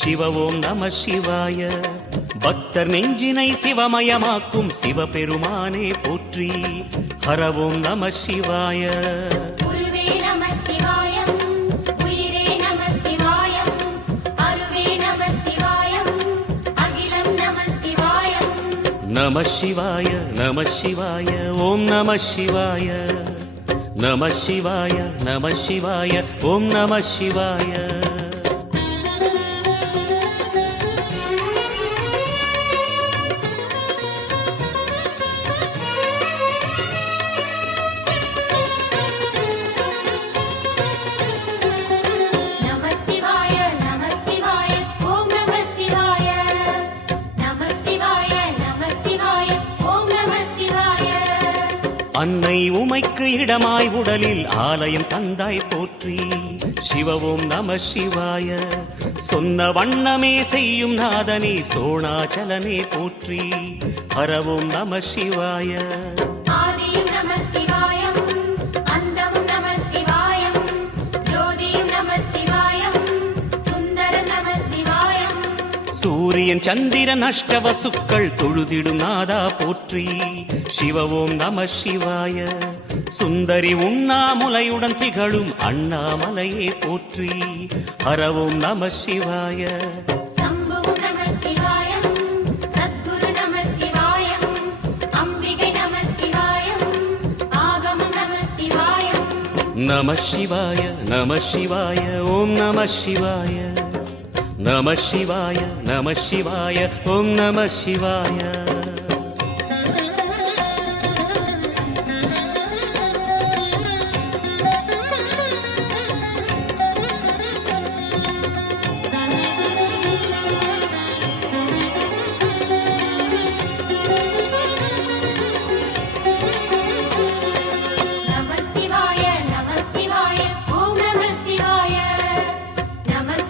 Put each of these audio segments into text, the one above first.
சிவவோம் நம சிவாய பக்தர் நெஞ்சினை சிவமயமாக்கும் சிவபெருமானே போற்றி ஹரவோம் நம சிவாய குருவே நம சிவாயம் உயிரே நம சிவாயம் அருவே நம சிவாயம் அகிலம் நம சிவாயம் நம சிவாய நம சிவாய ஓம் நம சிவாய நம சிவாய நம சிவாய ஓம் நம சிவாய இடமாய் உடலில் ஆலயம் தந்தாய் போற்றி. சிவவோம் நம சிவாய. சொன்ன வண்ணமே செய்யும் நாதனே சோணாச்சலனே போற்றி. ஹரவோம் நம சிவாய. சூரியன் சந்திரன் அஷ்டவசுக்கள் தொழுதிடும் நாதா போற்றி சிவவோம் நம சிவாய. சுந்தரி உண்ணாமுலையுடன் திகழும் அண்ணாமலையே போற்றி. ஹரவோம் நம சிவாய. நம சிவாய நம சிவாய ஓம் நம சிவாய. நம சிவாய நம சிவாய ஓம் நம சிவாய.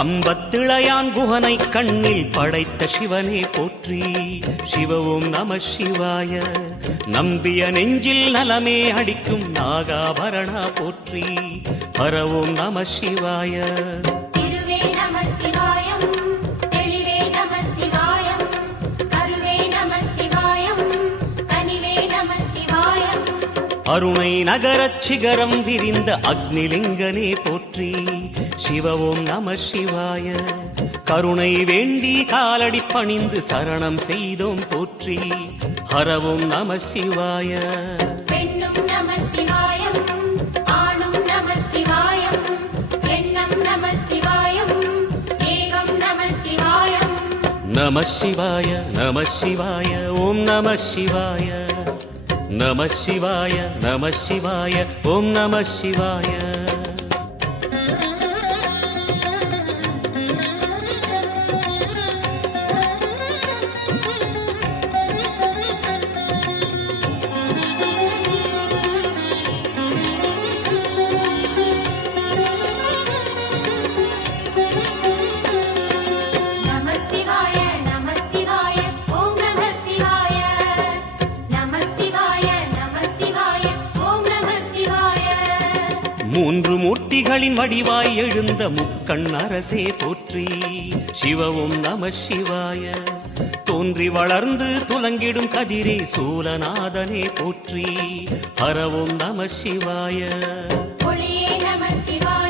கம்பத்திளையான் குஹனை கண்ணில் படைத்த சிவனே போற்றி. சிவ ஓம் நம சிவாய. நம்பிய நெஞ்சில் நலமே அடிக்கும் நாகாபரணா போற்றி. ஹர ஓம் நம சிவாய அருணை நகரச் சிகரம் விரிந்த அக்னிலிங்கனே போற்றி. சிவ ஓம் நம சிவாய. கருணை வேண்டி காலடி பணிந்து சரணம் செய்தோம் போற்றி. ஹரவோம் நம சிவாய. நம சிவாய நம சிவாய ஓம் நம சிவாய. நம சிவாய நம சிவாய ஓம் நம சிவாய. வடிவாய் எழுந்த முக்கண் அரசே போற்றி. சிவவும் நம சிவாய. தோன்றி வளர்ந்து துலங்கிடும் கதிரே சூலநாதனே போற்றி. ஹரவும் நம சிவாய. நம சிவாய.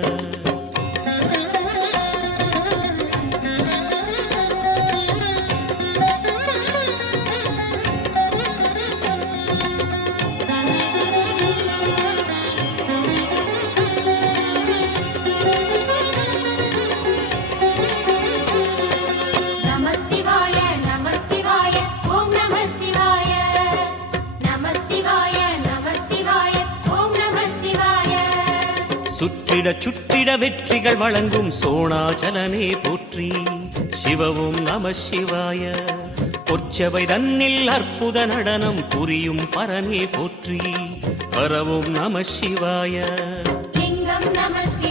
சுற்றிட சுற்றிட வெற்றிகள் வழங்கும் சோணாச்சலனே போற்றி. சிவவும் நம சிவாய. பொற்சவை தன்னில் அற்புத நடனம் புரியும் பரனே போற்றி. பரவும் நம சிவாய. நம சிவாயம்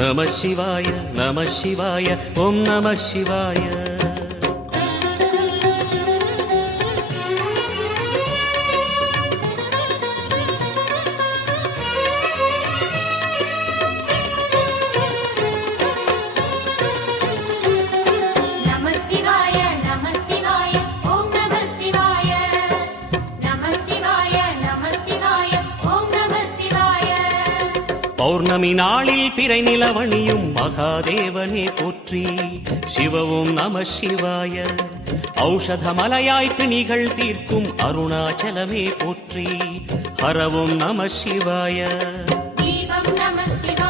நம சிவாய நம சிவாய ஓம் நம சிவாய. பௌர்ணமி நாளில் திரை நிலவணியும் மகாதேவனே போற்றி. சிவவும் நம சிவாய ஔஷதமலையாய் கிணிகள் தீர்க்கும் அருணாச்சலமே போற்றி. ஹரவும் நம சிவாய. நம சிவாய.